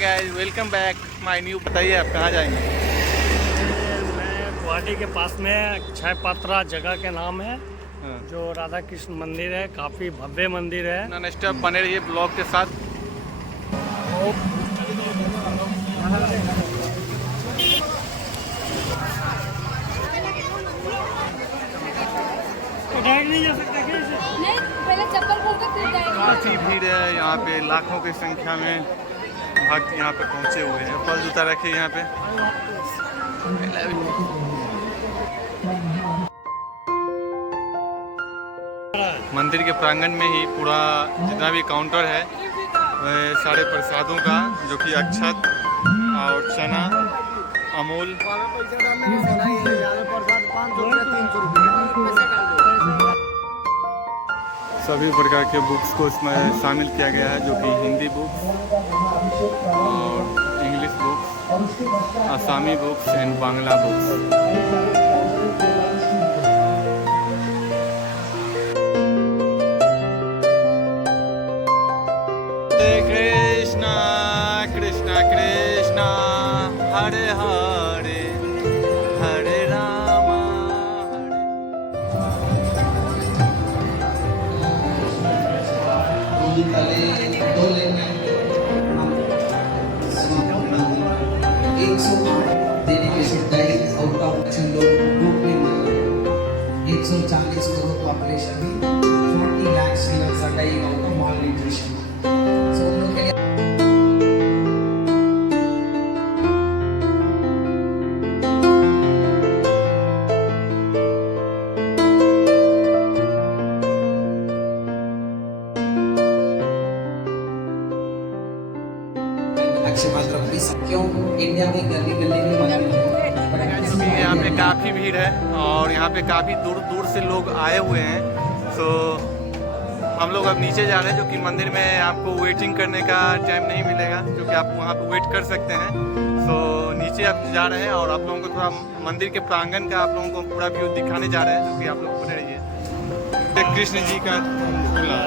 Guys, welcome back my new. बताइए आप कहाँ जाएंगे? मैं गुवाहाटी के पास में क्षय पात्रा जगह के नाम है, हाँ। जो राधा कृष्ण मंदिर है। काफ़ी भव्य मंदिर है। नॉन स्टॉप बने रहिए ब्लॉग के साथ। नहीं जा सकता क्या इसे? नहीं, पहले चप्पल खोल कर फिर जाएंगे। काफ़ी भीड़ है यहाँ पे, लाखों की संख्या में भक्त यहाँ पे पहुँचे हुए हैं। चप्पल जूता रखे यहाँ पे। मंदिर के प्रांगण में ही पूरा जितना भी काउंटर है वह सारे प्रसादों का, जो कि अक्षत और चना, अमूल, सभी प्रकार के बुक्स को इसमें शामिल किया गया है, जो कि हिंदी बुक्स और English books, Asami books and Bangla books. Krishna Krishna Krishna Hare Hare Hare Rama crore population में 40 lakh students are dying out of malnutrition. So उन लोग के लिए क्यों इंडिया में गली गली में मंदिर है। यहाँ पे काफ़ी भीड़ है और यहाँ पे काफ़ी दूर दूर से लोग आए हुए हैं। तो हम लोग अब नीचे जा रहे हैं, जो कि मंदिर में आपको वेटिंग करने का टाइम नहीं मिलेगा, जो कि आप वहाँ पे वेट कर सकते हैं। तो नीचे अब जा रहे हैं और आप लोगों को थोड़ा मंदिर के प्रांगण का आप लोगों को पूरा व्यू दिखाने जा रहे हैं, जो कि आप लोग बने रहिए। कृष्ण जी का झूला।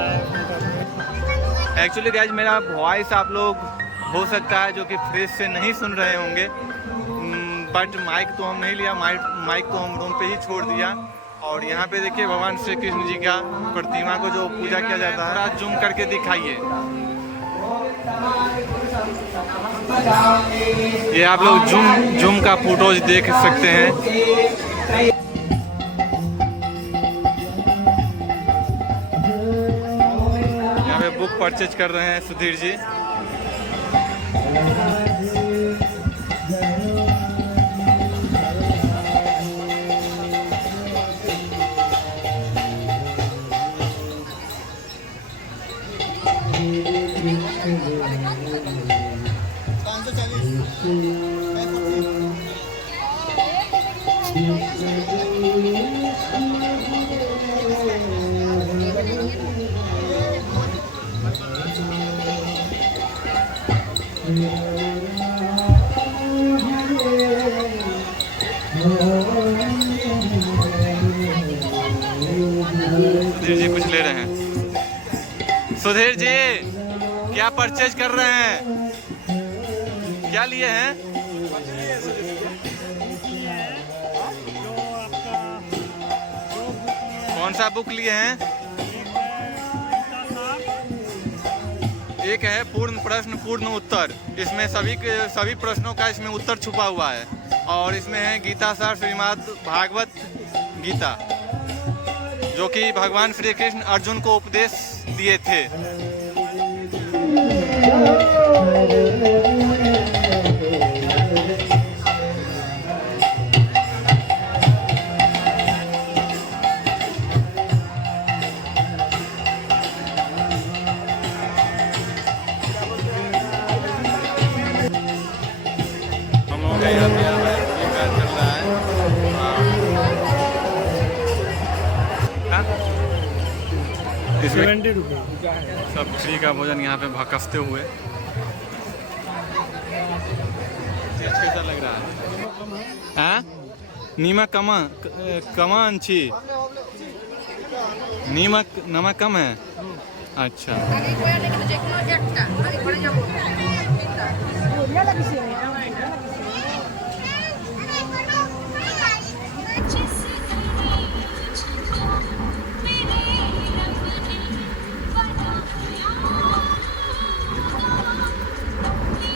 एक्चुअली गाइज मेरा वॉइस आप लोग हो सकता है जो कि फ्रेश से नहीं सुन रहे होंगे, बट माइक तो हम नहीं लिया, माइक तो हम रूम पे ही छोड़ दिया। और यहाँ पे देखिए भगवान श्री कृष्ण जी का प्रतिमा को जो पूजा किया जाता है, आज जूम करके दिखाइए। ये आप लोग जूम का फोटोज देख सकते हैं। यहाँ पे बुक परचेज कर रहे हैं सुधीर जी। सुधीर जी कुछ ले रहे हैं। सुधीर जी क्या परचेज कर रहे हैं? क्या लिए हैं? कौन सा बुक लिए हैं? एक है पूर्ण प्रश्न पूर्ण उत्तर। इसमें सभी प्रश्नों का इसमें उत्तर छुपा हुआ है। और इसमें है गीता सार श्रीमद् भागवत गीता, जो कि भगवान श्री कृष्ण अर्जुन को उपदेश दिए थे। हम लोग का यहाँ पे चल रहा है। इसमें 70 रुपये सब फ्री का भोजन यहाँ पे भकसते हुए। टेस्ट कैसा लग रहा है? हाँ, नीमक कमा अंची, नमक कम है। अच्छा, खुशी है